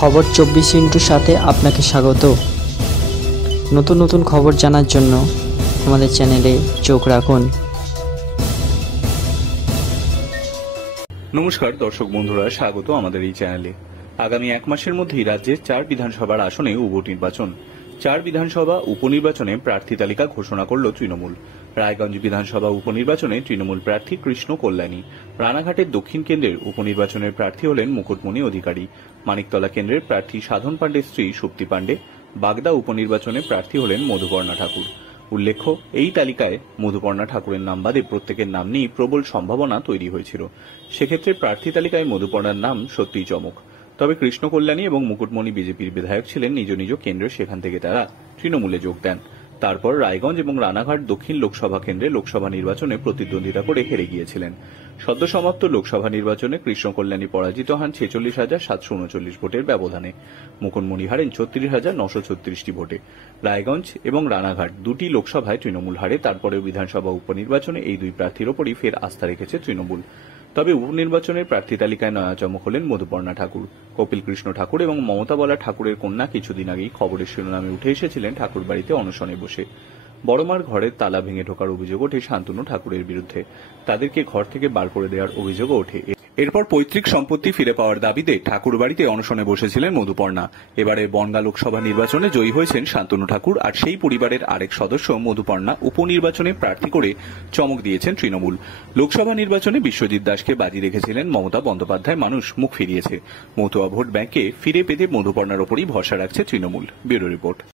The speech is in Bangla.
খবর 24 সাথে আপনাকে স্বাগত। নতুন নতুন খবর জানার জন্য আমাদের চ্যানেলে চোখ রাখুন। নমস্কার দর্শক বন্ধুরা, স্বাগত আমাদের এই চ্যানেলে। আগামী এক মাসের মধ্যেই রাজ্যের 4 বিধানসভার আসনে উপনির্বাচন। 4 বিধানসভা উপনির্বাচনে প্রার্থী তালিকা ঘোষণা করল তৃণমূল। রায়গঞ্জ বিধানসভা উপনির্বাচনে তৃণমূল প্রার্থী কৃষ্ণ কল্যাণী। রানাঘাটের দক্ষিণ কেন্দ্রের উপনির্বাচনের প্রার্থী হলেন মুকুটমণি অধিকারী। মানিকতলা কেন্দ্রের প্রার্থী সাধন পাণ্ডের স্ত্রী সুপ্তি পাণ্ডে। বাগদা উপনির্বাচনে প্রার্থী হলেন মধুপর্ণা ঠাকুর। উল্লেখ্য, এই তালিকায় মধুপর্ণা ঠাকুরের নাম বাদে প্রত্যেকের নাম নিয়েই প্রবল সম্ভাবনা তৈরি হয়েছিল। সেক্ষেত্রে প্রার্থী তালিকায় মধুপর্ণার নাম সত্যিই চমক। তবে কৃষ্ণ কল্যাণী এবং মুকুটমণি বিজেপির বিধায়ক ছিলেন নিজ নিজ কেন্দ্রে, সেখান থেকে তারা তৃণমূলে যোগ দেন। তারপর রায়গঞ্জ এবং রানাঘাট দক্ষিণ লোকসভা কেন্দ্রে লোকসভা নির্বাচনে প্রতিদ্বন্দ্বিতা করে হেরে গিয়েছিলেন। সদ্য সমাপ্ত লোকসভা নির্বাচনে কৃষ্ণ কল্যাণী পরাজিত হন 46,739 ভোটের ব্যবধানে। মুকুটমণি হারেন 36,936টি ভোটে। রায়গঞ্জ এবং রানাঘাট দুটি লোকসভায় তৃণমূল হারে। তারপরেও বিধানসভা উপনির্বাচনে এই দুই প্রার্থীর ওপরই ফের আস্থা রেখেছে তৃণমূল। তবে উপনির্বাচনের প্রার্থী তালিকায় নয়া চমক হলেন মধুপর্ণা ঠাকুর। কপিল কৃষ্ণ ঠাকুর এবং মমতা বলা ঠাকুরের কন্যা কিছুদিন আগেই খবরের শিরোনামে উঠে এসেছিলেন ঠাকুর বাড়িতে অনশনে বসে। বড়মার ঘরের তালা ভেঙে ঢোকার অভিযোগ ওঠে শান্তনু ঠাকুরের বিরুদ্ধে। তাদেরকে ঘর থেকে বার করে দেওয়ার অভিযোগও ওঠে। এরপর পৈতৃক সম্পত্তি ফিরে পাওয়ার দাবিতে ঠাকুর বাড়িতে অনশনে বসেছিলেন মধুপর্ণা। এবারে বনগাঁ লোকসভা নির্বাচনে জয়ী হয়েছেন শান্তনু ঠাকুর, আর সেই পরিবারের আরেক সদস্য মধুপর্ণা উপনির্বাচনে প্রার্থী করে চমক দিয়েছেন তৃণমূল। লোকসভা নির্বাচনে বিশ্বজিৎ দাসকে বাজি রেখেছিলেন মমতা বন্দ্যোপাধ্যায়, মানুষ মুখ ফিরিয়েছে। মতুয়া ভোট ব্যাংকে ফিরে পেতে মধুপর্ণার ওপরই ভরসা রাখছে তৃণমূল। Bureau report.